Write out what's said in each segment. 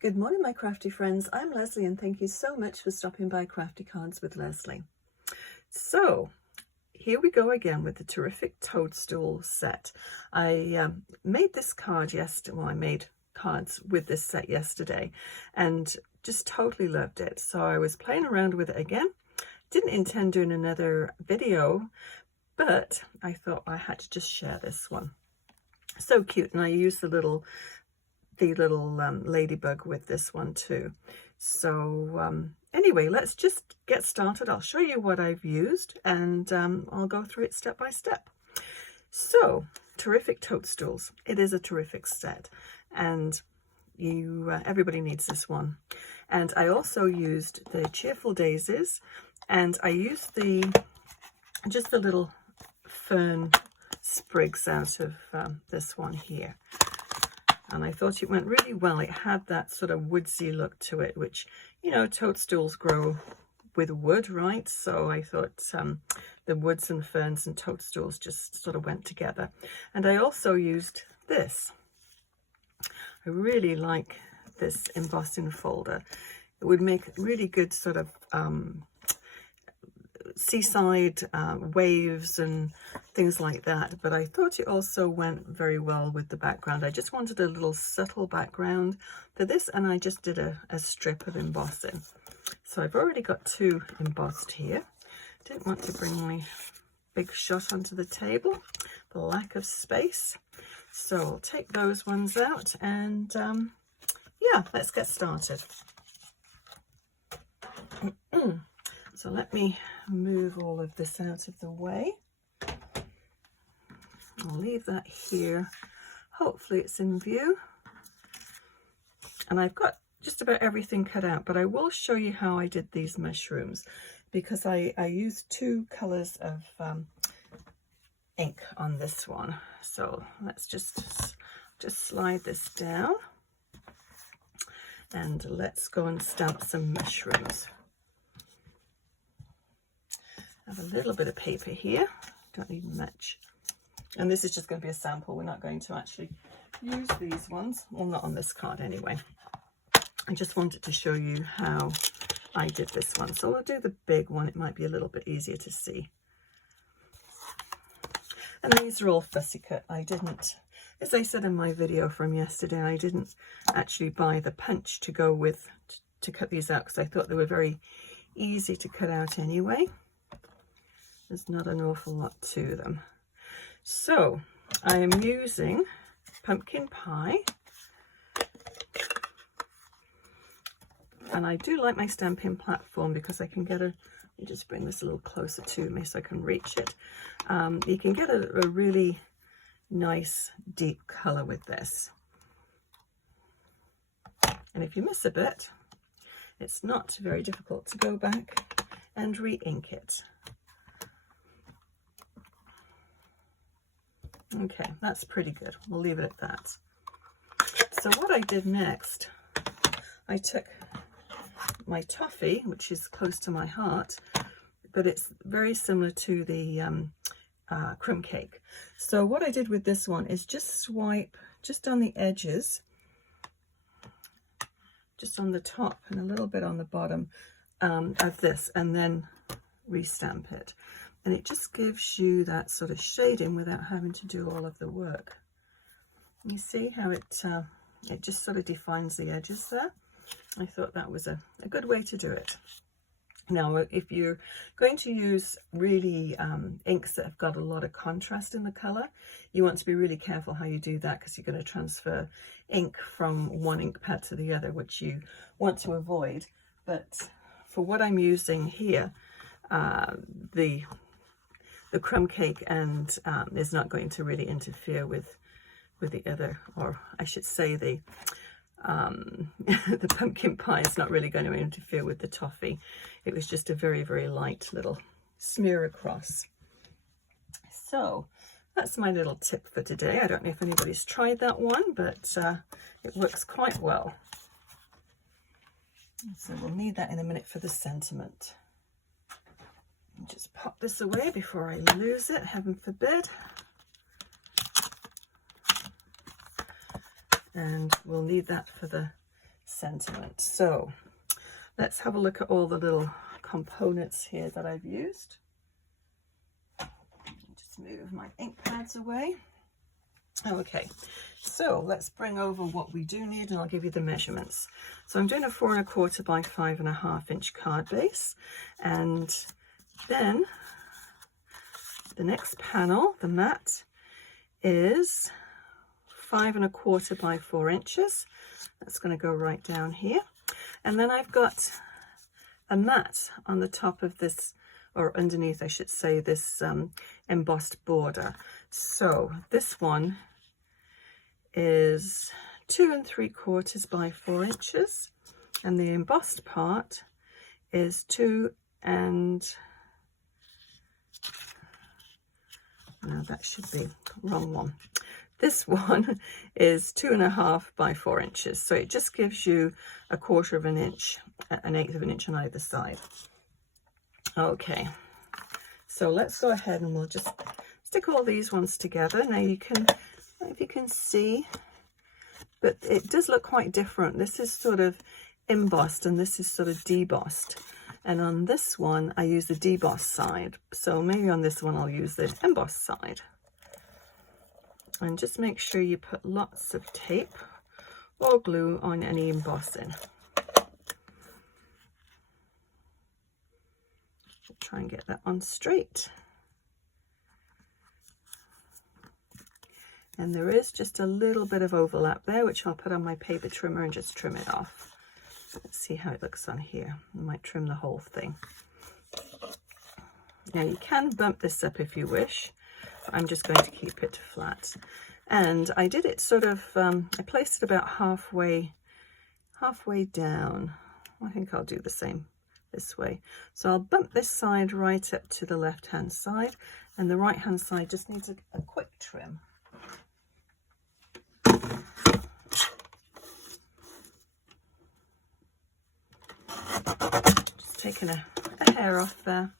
Good morning, my crafty friends. I'm Lesley, and thank you so much for stopping by Crafty Cards with Lesley. So here we go again with the terrific Toadstool set. I made this card yesterday. Well, I made cards with this set yesterday and just totally loved it. So I was playing around with it again. Didn't intend doing another video, but I thought I had to just share this one. So cute, and I used the little ladybug with this one too. So anyway, let's just get started. I'll show you what I've used, and I'll go through it step by step. So, terrific Toadstools. It is a terrific set, and everybody needs this one. And I also used the Cheerful Daisies, and I used just the little fern sprigs out of this one here. And I thought it went really well. It had that sort of woodsy look to it, which, you know, toadstools grow with wood, right? So I thought the woods and ferns and toadstools just sort of went together. And I also used this. I really like this embossing folder. It would make really good sort of seaside waves and things like that, but I thought it also went very well with the background. I just wanted a little subtle background for this, and I just did a strip of embossing. So I've already got two embossed here. Didn't want to bring my big shot onto the table, the lack of space. So I'll take those ones out, and yeah, let's get started. So let me move all of this out of the way. I'll leave that here. Hopefully it's in view. And I've got just about everything cut out, but I will show you how I did these mushrooms, because I used two colors of ink on this one. So let's just slide this down, and let's go and stamp some mushrooms. I have a little bit of paper here, don't need much. And this is just going to be a sample. We're not going to actually use these ones. Well, not on this card anyway. I just wanted to show you how I did this one. So I'll do the big one. It might be a little bit easier to see. And these are all fussy cut. I didn't, as I said in my video from yesterday, I didn't actually buy the punch to go with, to cut these out, because I thought they were very easy to cut out anyway. There's not an awful lot to them. So I am using pumpkin pie. And I do like my stamping platform because I can get let me just bring this a little closer to me so I can reach it. You can get a really nice deep color with this. And if you miss a bit, it's not very difficult to go back and re-ink it. Okay, that's pretty good. We'll leave it at that. So what I did next, I took my toffee, which is close to my heart, but it's very similar to the crumb cake. So what I did with this one is just swipe just on the edges, just on the top and a little bit on the bottom of this, and then re-stamp it. And it just gives you that sort of shading without having to do all of the work. You see how it just sort of defines the edges there? I thought that was a good way to do it. Now, if you're going to use really inks that have got a lot of contrast in the color, you want to be really careful how you do that, because you're going to transfer ink from one ink pad to the other, which you want to avoid. But for what I'm using here, the crumb cake and is not going to really interfere with the other, or I should say the pumpkin pie is not really going to interfere with the toffee. It was just a very, very light little smear across. So that's my little tip for today. I don't know if anybody's tried that one, but it works quite well. So we'll need that in a minute for the sentiment. Just pop this away before I lose it, heaven forbid. And we'll need that for the sentiment. So let's have a look at all the little components here that I've used. Just move my ink pads away. Okay, so let's bring over what we do need and I'll give you the measurements. So I'm doing a 4 1/4 by 5 1/2 inch card base, and then the next panel, the mat, is 5 1/4 by 4 inches. That's going to go right down here. And then I've got a mat on the top of this, or underneath I should say, this embossed border. So this one is 2 3/4 by 4 inches, and the embossed part is 2 and no, that should be wrong one. This one is 2 1/2 by 4 inches, so it just gives you 1/4 of an inch, an 1/8 of an inch on either side. Okay, so let's go ahead and we'll just stick all these ones together. Now you can, if you can see, but it does look quite different. This is sort of embossed and this is sort of debossed. And on this one, I use the debossed side. So maybe on this one, I'll use the embossed side. And just make sure you put lots of tape or glue on any embossing. Try and get that on straight. And there is just a little bit of overlap there, which I'll put on my paper trimmer and just trim it off. Let's see how it looks on here. I might trim the whole thing. Now you can bump this up if you wish. I'm just going to keep it flat. And I did it sort of, I placed it about halfway down. I think I'll do the same this way. So I'll bump this side right up to the left-hand side, and the right-hand side just needs a quick trim. Just taking a hair off there.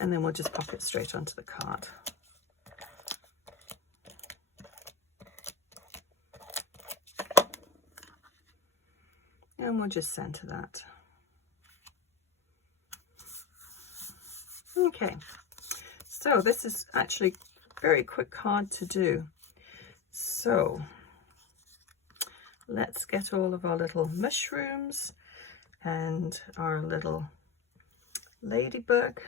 And then we'll just pop it straight onto the card. And we'll just center that. Okay, so this is actually a very quick card to do. So let's get all of our little mushrooms and our little ladybug.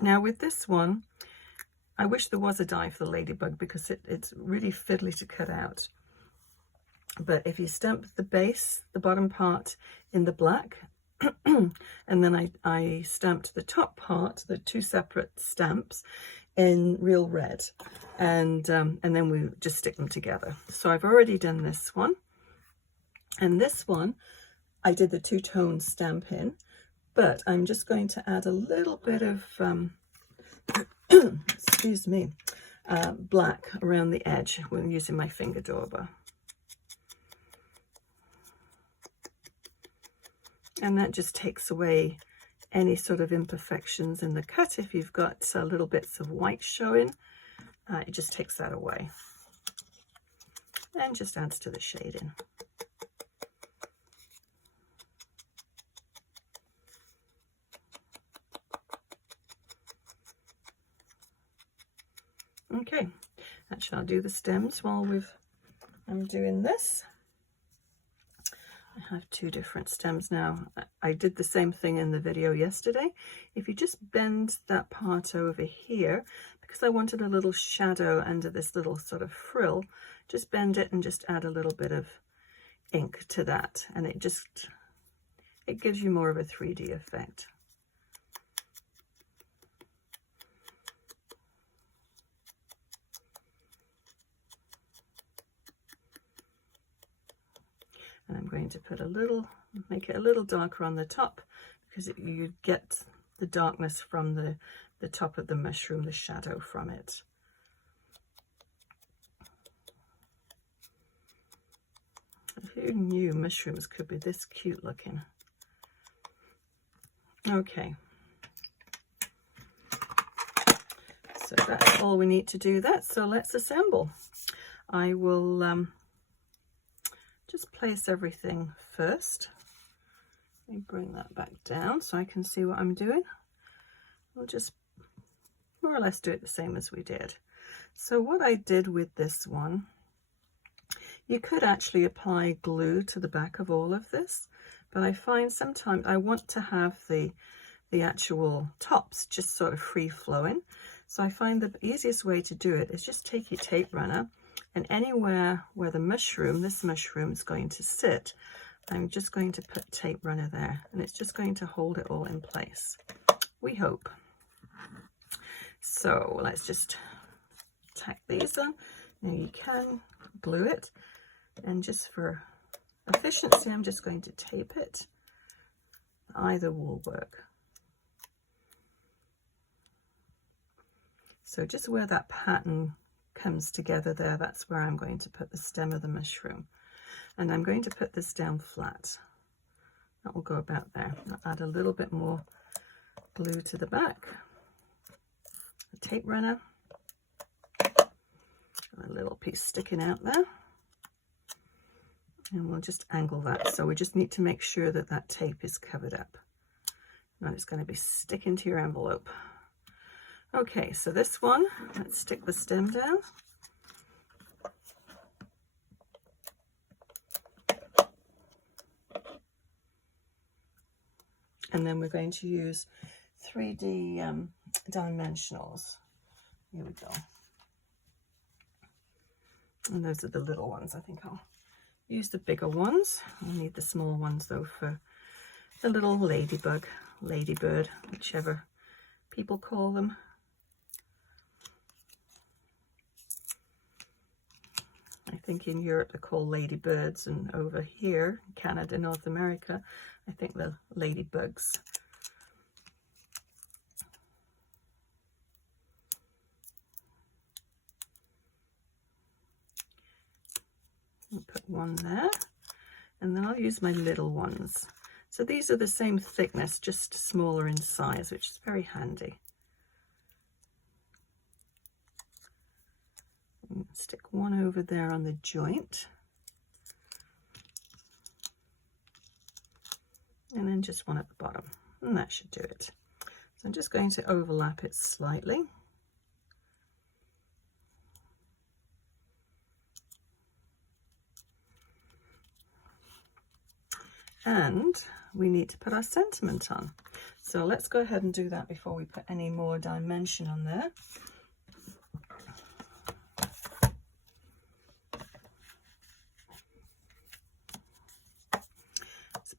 Now with this one, I wish there was a die for the ladybug because it's really fiddly to cut out. But if you stamp the base, the bottom part, in the black, and then I stamped the top part, the two separate stamps, in real red, and then we just stick them together. So I've already done this one, and this one I did the two-tone stamp in. But I'm just going to add a little bit of, excuse me, black around the edge when using my finger dauber. And that just takes away any sort of imperfections in the cut. If you've got little bits of white showing, it just takes that away. And just adds to the shading. Okay, actually I'll do the stems while I'm doing this. I have two different stems now. I did the same thing in the video yesterday. If you just bend that part over here, because I wanted a little shadow under this little sort of frill, just bend it and just add a little bit of ink to that, and it gives you more of a 3D effect. And I'm going to put make it a little darker on the top, because you get the darkness from the top of the mushroom, the shadow from it. Who knew mushrooms could be this cute looking? Okay. So that's all we need to do that. So let's assemble. I will just place everything first. Let me bring that back down so I can see what I'm doing. We'll just more or less do it the same as we did. So what I did with this one, you could actually apply glue to the back of all of this, but I find sometimes I want to have the actual tops just sort of free flowing. So I find the easiest way to do it is just take your tape runner, and anywhere where the mushroom, this mushroom is going to sit, I'm just going to put tape runner there, and it's just going to hold it all in place, we hope. So let's just tack these on. Now you can glue it, and just for efficiency I'm just going to tape it. Either will work. So just where that pattern comes together there, that's where I'm going to put the stem of the mushroom. And I'm going to put this down flat. That will go about there. I'll add a little bit more glue to the back. A tape runner. A little piece sticking out there. And we'll just angle that. So we just need to make sure that that tape is covered up. And it's going to be sticking to your envelope. Okay, so this one, let's stick the stem down. And then we're going to use 3D dimensionals. Here we go. And those are the little ones. I think I'll use the bigger ones. I'll need the small ones though for the little ladybug, ladybird, whichever people call them. I think in Europe they're called ladybirds, and over here, Canada, North America, I think they're ladybugs. I'll put one there, and then I'll use my little ones. So these are the same thickness, just smaller in size, which is very handy. Stick one over there on the joint, and then just one at the bottom, and that should do it. So I'm just going to overlap it slightly. And we need to put our sentiment on. So let's go ahead and do that before we put any more dimension on there.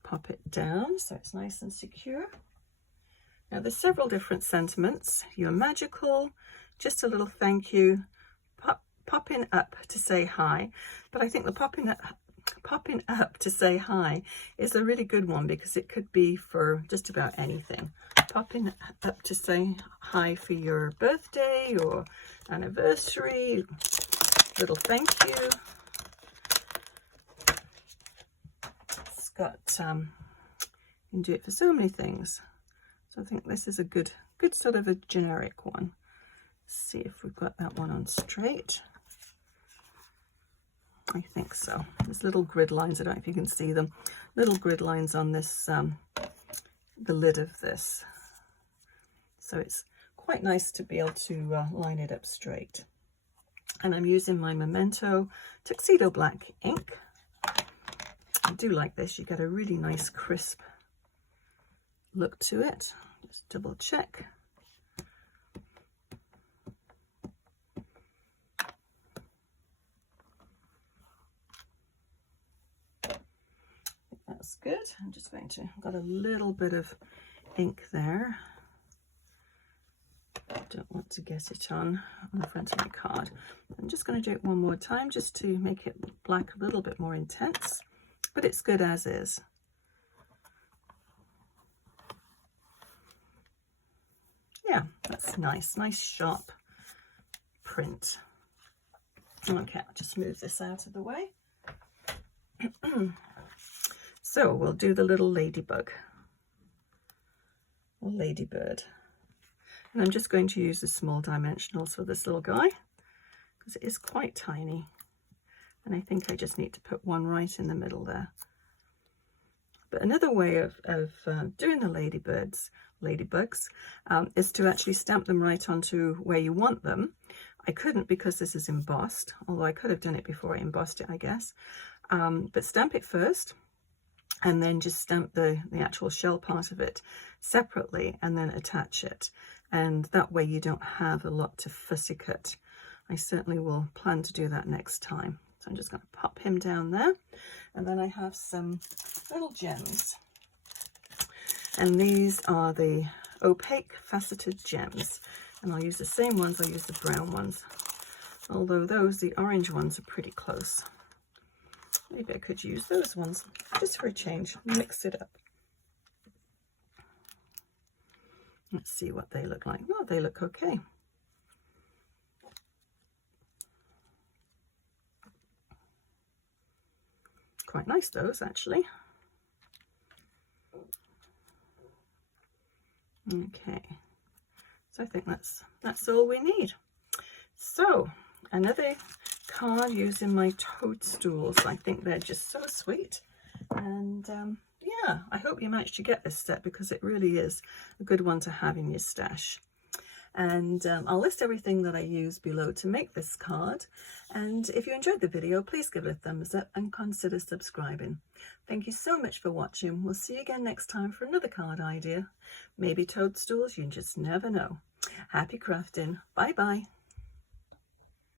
Pop it down so it's nice and secure. Now there's several different sentiments. You're magical, just a little thank you, popping up to say hi. But I think the popping up to say hi is a really good one, because it could be for just about anything. Popping up to say hi for your birthday or anniversary, little thank you. Got you can do it for so many things, so I think this is a good sort of a generic one. Let's see if we've got that one on straight. I think so. There's little grid lines, I don't know if you can see them, little grid lines on this the lid of this, so it's quite nice to be able to line it up straight. And I'm using my Memento Tuxedo black ink. I do like this. You get a really nice crisp look to it. Just double check. That's good. I'm just going to, I've got a little bit of ink there. I don't want to get it on the front of my card. I'm just going to do it one more time just to make it black a little bit more intense. But it's good as is. Yeah, that's nice sharp print. Okay, I'll just move this out of the way. So we'll do the little ladybug or ladybird, and I'm just going to use the small dimensionals for this little guy because it is quite tiny. and I think I just need to put one right in the middle there. But another way of doing the ladybugs is to actually stamp them right onto where you want them. I couldn't because this is embossed, although I could have done it before I embossed it, I guess. But stamp it first, and then just stamp the actual shell part of it separately, and then attach it. And that way you don't have a lot to fussy cut. I certainly will plan to do that next time. So I'm just going to pop him down there. And then I have some little gems. And these are the Opaque Faceted gems. And I'll use the same ones, I'll use the brown ones. Although the orange ones are pretty close. Maybe I could use those ones, just for a change, mix it up. Let's see what they look like. Well, they look okay. Quite nice, those, actually. Okay, so I think that's all we need. So another card using my Toadstools. I think they're just so sweet, and yeah, I hope you managed to get this set, because it really is a good one to have in your stash. And I'll list everything that I use below to make this card. And if you enjoyed the video, please give it a thumbs up and consider subscribing. Thank you so much for watching. We'll see you again next time for another card idea. Maybe Toadstools, you just never know. Happy crafting. Bye bye.